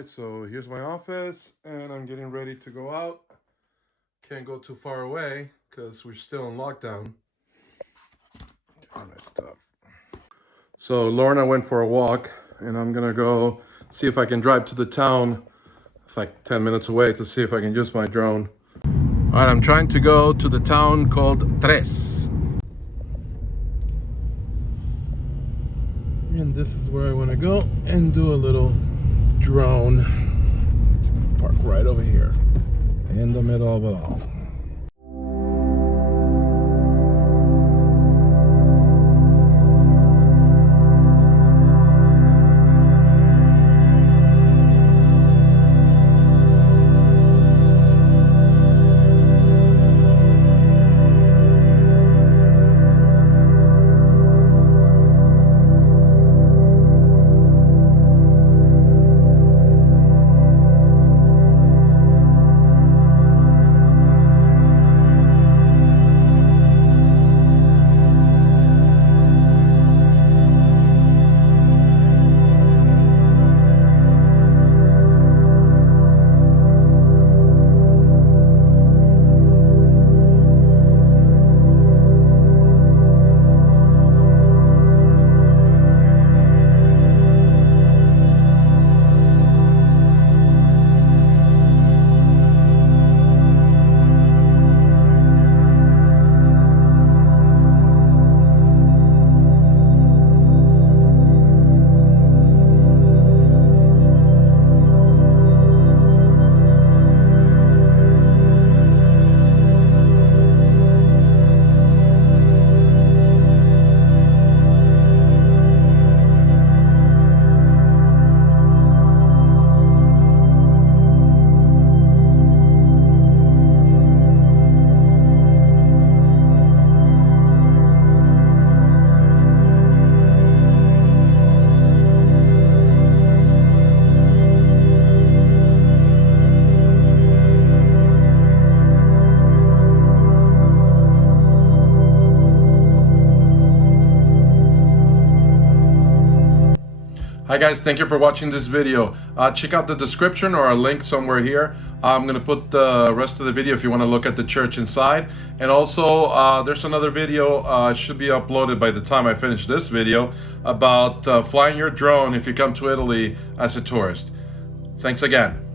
right, so here's my office, and I'm getting ready to go out. Can't go too far away because we're still in lockdown. All my stuff. So Lauren and I went for a walk, and I'm gonna go see if I can drive to the town. It's like 10 minutes away, to see if I can use my drone. All right, I'm trying to go to the town called Tres. And this is where I want to go and do a little drone. Park right over here in the middle of it all. Hi guys, thank you for watching this video. Check out the description or a link somewhere here. I'm gonna put the rest of the video if you want to look at the church inside. And also, there's another video, it should be uploaded by the time I finish this video, about flying your drone if you come to Italy as a tourist. Thanks again.